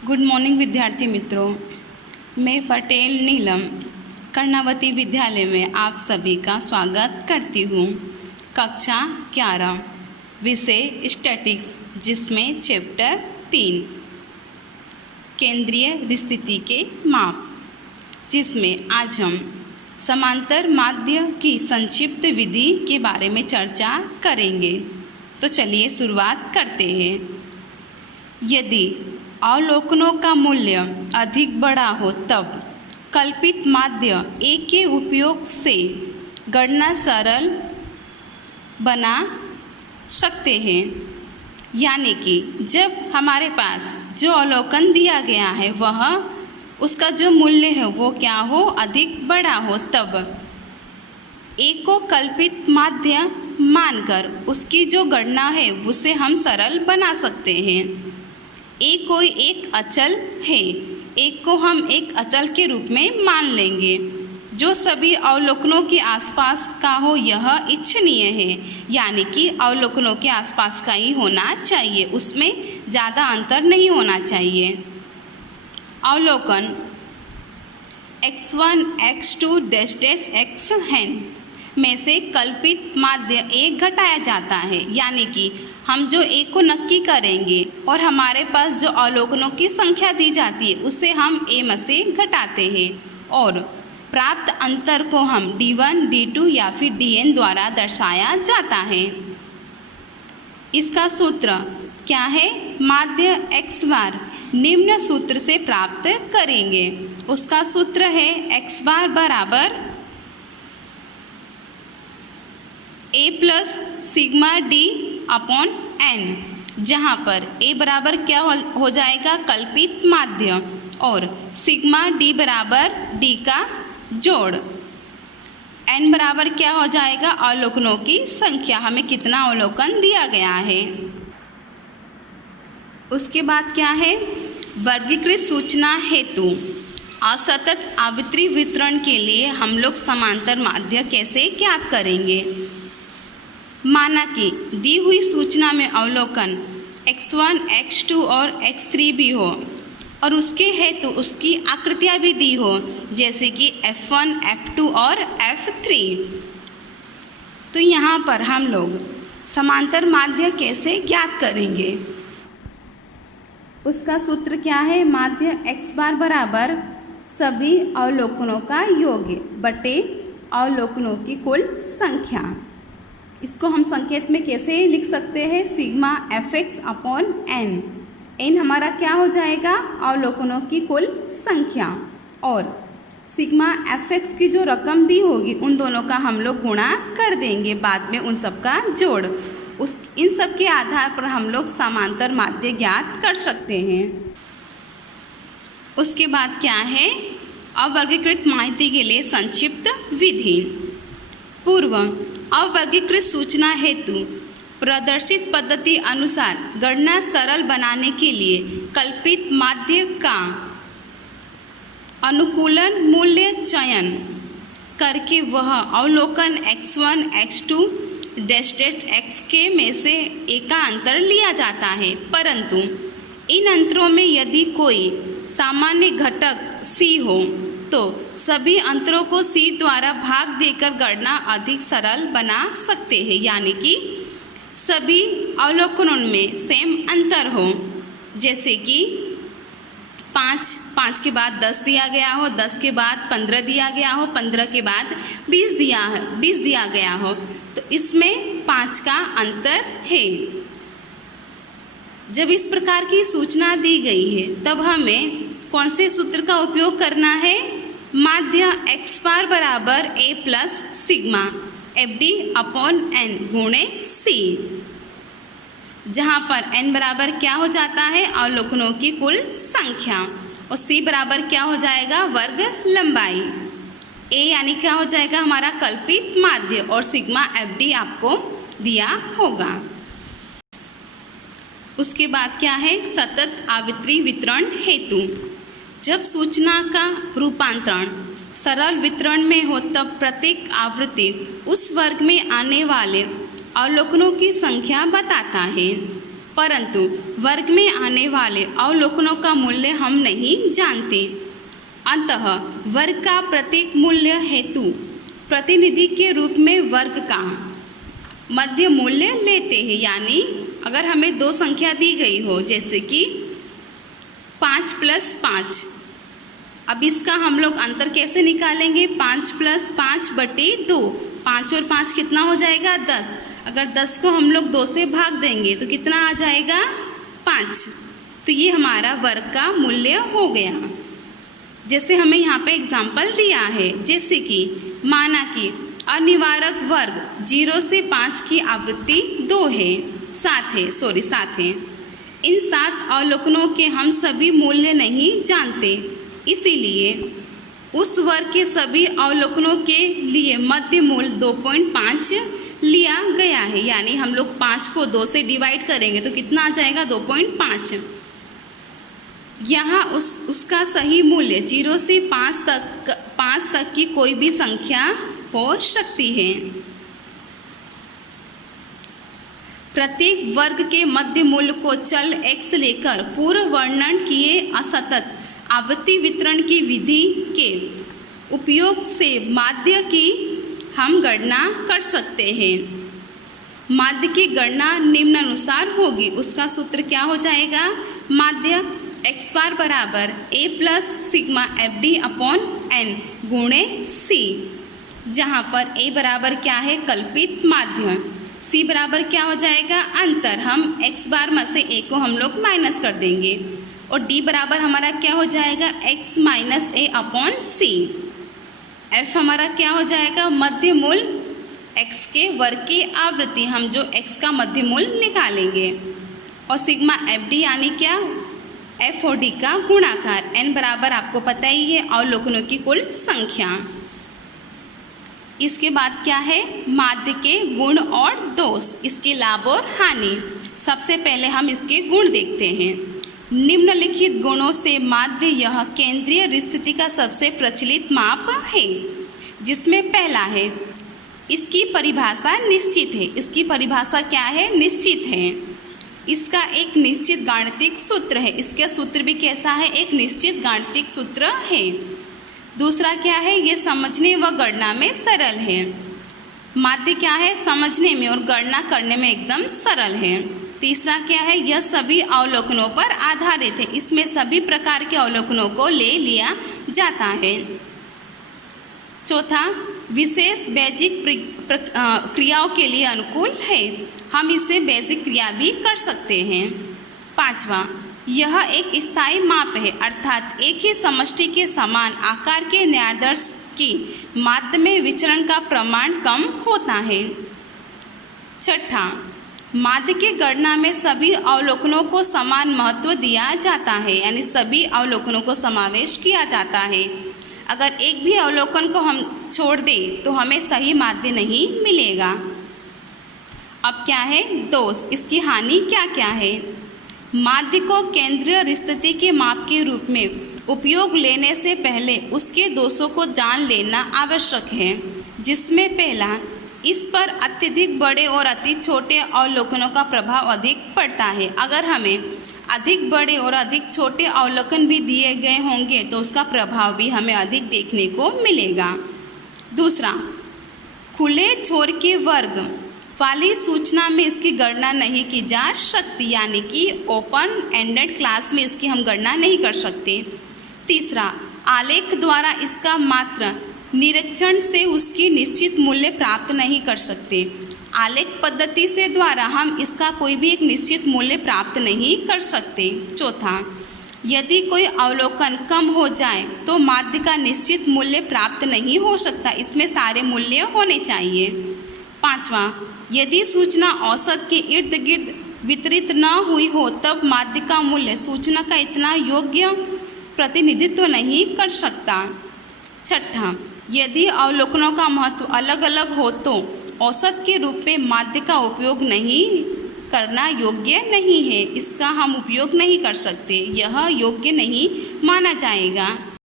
Good morning विद्यार्थी मित्रों, मैं पटेल नीलम कर्णावती विद्यालय में आप सभी का स्वागत करती हूँ। कक्षा 11 विषय स्टैटिक्स, जिसमें चैप्टर 3 केंद्रीय स्थिति के माप, जिसमें आज हम समांतर माध्य की संक्षिप्त विधि के बारे में चर्चा करेंगे। तो चलिए शुरुआत करते हैं। यदि अवलोकनों का मूल्य अधिक बड़ा हो तब कल्पित माध्य A के उपयोग से गणना सरल बना सकते हैं। यानी कि जब हमारे पास जो अवलोकन दिया गया है वह उसका जो मूल्य है वो क्या हो, अधिक बड़ा हो, तब A को कल्पित माध्य मानकर उसकी जो गणना है उसे हम सरल बना सकते हैं। A कोई एक अचल है, A को हम एक अचल के रूप में मान लेंगे जो सभी अवलोकनों के आसपास का हो, यह इच्छनीय है। यानी कि अवलोकनों के आसपास का ही होना चाहिए, उसमें ज़्यादा अंतर नहीं होना चाहिए। अवलोकन x1 x2 dash dash x है में से कल्पित माध्य A घटाया जाता है। यानी कि हम जो A को नक्की करेंगे और हमारे पास जो अवलोकनों की संख्या दी जाती है उसे हम A में से घटाते हैं और प्राप्त अंतर को हम D1, D2 या फिर Dn द्वारा दर्शाया जाता है। इसका सूत्र क्या है? माध्य x बार निम्न सूत्र से प्राप्त करेंगे। उसका सूत्र है x बार बराबर A plus sigma D upon n, जहाँ पर A बराबर क्या हो जाएगा? कल्पित माध्य, और सिग्मा D बराबर D का जोड़, n बराबर क्या हो जाएगा? अवलोकनों की संख्या, हमें कितना अवलोकन दिया गया है। उसके बाद क्या है? वर्गीकृत सूचना हेतु असतत आवृत्ति वितरण के लिए हम लोग समांतर माध्य कैसे ज्ञात करेंगे। माना कि दी हुई सूचना में अवलोकन x1, x2 और x3 भी हो और उसके हेतु उसकी आकृतियाँ भी दी हो, जैसे कि f1, f2 और f3। तो यहाँ पर हम लोग समांतर माध्य कैसे ज्ञात करेंगे? उसका सूत्र क्या है? माध्य x बार बराबर सभी अवलोकनों का योग बटे अवलोकनों की कुल संख्या। इसको हम संकेत में कैसे लिख सकते हैं? सिग्मा fx अपॉन n हमारा क्या हो जाएगा? अवलोकनों की कुल संख्या, और सिग्मा fx की जो रकम दी होगी उन दोनों का हम लोग गुणा कर देंगे, बाद में उन सब का जोड़। इन सब के आधार पर हम लोग समांतर माध्य ज्ञात कर सकते हैं। उसके बाद क्या है? अवर्गीकृत माहिती के लिए संक्षिप्त विधि। पूर्व अवर्गीकृत सूचना हेतु प्रदर्शित पद्धति अनुसार गणना सरल बनाने के लिए कल्पित माध्य का अनुकूलन मूल्य चयन करके वह अवलोकन x1, x2 dash dash x के में से एक का अंतर लिया जाता है। परंतु इन अंतरों में यदि कोई सामान्य घटक c हो तो सभी अंतरों को c द्वारा भाग देकर गणना अधिक सरल बना सकते हैं। यानी कि सभी अवलोकनों में सेम अंतर हो, जैसे कि 5 के बाद 10 दिया गया हो, 10 के बाद 15 दिया गया हो, 15 के बाद 20 दिया गया हो, तो इसमें 5 का अंतर है। जब इस प्रकार की सूचना दी गई है तब हमें कौन से सूत्र का उपयोग करना है? माध्य x बार बराबर A plus sigma FD upon n गुणे C, जहाँ पर n बराबर क्या हो जाता है? अवलोकनों की कुल संख्या, और C बराबर क्या हो जाएगा? वर्ग लंबाई। A यानी क्या हो जाएगा? हमारा कल्पित माध्य, और सिग्मा FD आपको दिया होगा। उसके बाद क्या है? सतत आवृत्ति वितरण हेतु जब सूचना का रूपांतरण सरल वितरण में हो तब प्रत्येक आवृत्ति उस वर्ग में आने वाले अवलोकनों की संख्या बताता है। परंतु वर्ग में आने वाले अवलोकनों का मूल्य हम नहीं जानते। अतः वर्ग का प्रत्येक मूल्य हेतु प्रतिनिधि के रूप में वर्ग का मध्य मूल्य लेते हैं। यानी अगर हमें दो संख्या दी गई हो, जैसे कि 5 + 5, अब इसका हम लोग अंतर कैसे निकालेंगे? 5 + 5/2, 5 और 5 कितना हो जाएगा? 10। अगर 10 को हम लोग 2 से भाग देंगे तो कितना आ जाएगा? 5। तो ये हमारा वर्ग का मूल्य हो गया। जैसे हमें यहाँ पे एग्जाम्पल दिया है, जैसे कि माना कि अनिवारक वर्ग 0 से 5 की आवृत्ति 2 है, 7 है। इन 7 अवलोकनों के हम सभी मूल्य नहीं जानते, इसीलिए उस वर्ग के सभी अवलोकनों के लिए मध्य मूल्य 2.5 लिया गया है। यानी हम लोग 5 को 2 से डिवाइड करेंगे तो कितना आ जाएगा? 2.5। यहाँ उसका सही मूल्य 0 से 5 तक की कोई भी संख्या हो सकती है। प्रत्येक वर्ग के मध्य मूल्य को चल x लेकर पूर्व वर्णन किए असतत आवृत्ति वितरण की विधि के उपयोग से माध्य की हम गणना कर सकते हैं। माध्य की गणना निम्नानुसार होगी। उसका सूत्र क्या हो जाएगा? माध्य x बार बराबर a + सिग्मा FD/n गुणे c, जहाँ पर a बराबर क्या है? कल्पित माध्य। c बराबर क्या हो जाएगा? अंतर। हम x बार में से a को हम लोग माइनस कर देंगे और d बराबर हमारा क्या हो जाएगा? x - a/c। f हमारा क्या हो जाएगा? मध्य मूल्य x के वर्ग की आवृत्ति, हम जो x का मध्य मूल्य निकालेंगे, और सिग्मा FD यानी क्या? f और d का गुणाकार। n बराबर आपको पता ही है अवलोकनों की कुल संख्या। इसके बाद क्या है? माध्य के गुण और दोष, इसके लाभ और हानि। सबसे पहले हम इसके गुण देखते हैं। निम्नलिखित गुणों से माध्य यह केंद्रीय स्थिति का सबसे प्रचलित माप है, जिसमें पहला है इसकी परिभाषा निश्चित है। इसकी परिभाषा क्या है? निश्चित है। इसका एक निश्चित गाणितिक सूत्र है। इसका सूत्र भी कैसा है? एक निश्चित गाणितिक सूत्र है। दूसरा क्या है? ये समझने व गणना में सरल है। माध्य क्या है? समझने में और गणना करने में एकदम सरल है। तीसरा क्या है? यह सभी अवलोकनों पर आधारित है। इसमें सभी प्रकार के अवलोकनों को ले लिया जाता है। चौथा, विशेष बेजिक क्रियाओं के लिए अनुकूल है। हम इससे बेसिक क्रिया भी कर सकते हैं। पांचवा, यह एक स्थायी माप है, अर्थात एक ही समष्टि के समान आकार के न्यायादर्श की माध्य में विचलन का प्रमाण कम होता है। छठा, माध्य की गणना में सभी अवलोकनों को समान महत्व दिया जाता है, यानी सभी अवलोकनों को समावेश किया जाता है। अगर एक भी अवलोकन को हम छोड़ दें तो हमें सही माध्य नहीं मिलेगा। अब क्या है? दोष। इसकी हानि क्या क्या है? माध्य को केंद्रीय स्थिति के माप के रूप में उपयोग लेने से पहले उसके दोषों को जान लेना आवश्यक है, जिसमें पहला, इस पर अत्यधिक बड़े और अति छोटे अवलोकनों का प्रभाव अधिक पड़ता है। अगर हमें अधिक बड़े और अधिक छोटे अवलोकन भी दिए गए होंगे तो उसका प्रभाव भी हमें अधिक देखने को मिलेगा। दूसरा, खुले छोर के वर्ग वाली सूचना में इसकी गणना नहीं की जा सकती, यानी कि ओपन एंडेड क्लास में इसकी हम गणना नहीं कर सकते। तीसरा, आलेख द्वारा इसका मात्र निरीक्षण से उसकी निश्चित मूल्य प्राप्त नहीं कर सकते। आलेख पद्धति से द्वारा हम इसका कोई भी एक निश्चित मूल्य प्राप्त नहीं कर सकते। चौथा, यदि कोई अवलोकन कम हो जाए तो माध्य का निश्चित मूल्य प्राप्त नहीं हो सकता, इसमें सारे मूल्य होने चाहिए। पांचवा, यदि सूचना औसत के इर्द गिर्द वितरित न हुई हो तब माध्य का मूल्य सूचना का इतना योग्य प्रतिनिधित्व नहीं कर सकता। छठा, यदि अवलोकनों का महत्व अलग अलग हो तो औसत के रूप में माध्य का उपयोग नहीं करना योग्य नहीं है, इसका हम उपयोग नहीं कर सकते, यह योग्य नहीं माना जाएगा।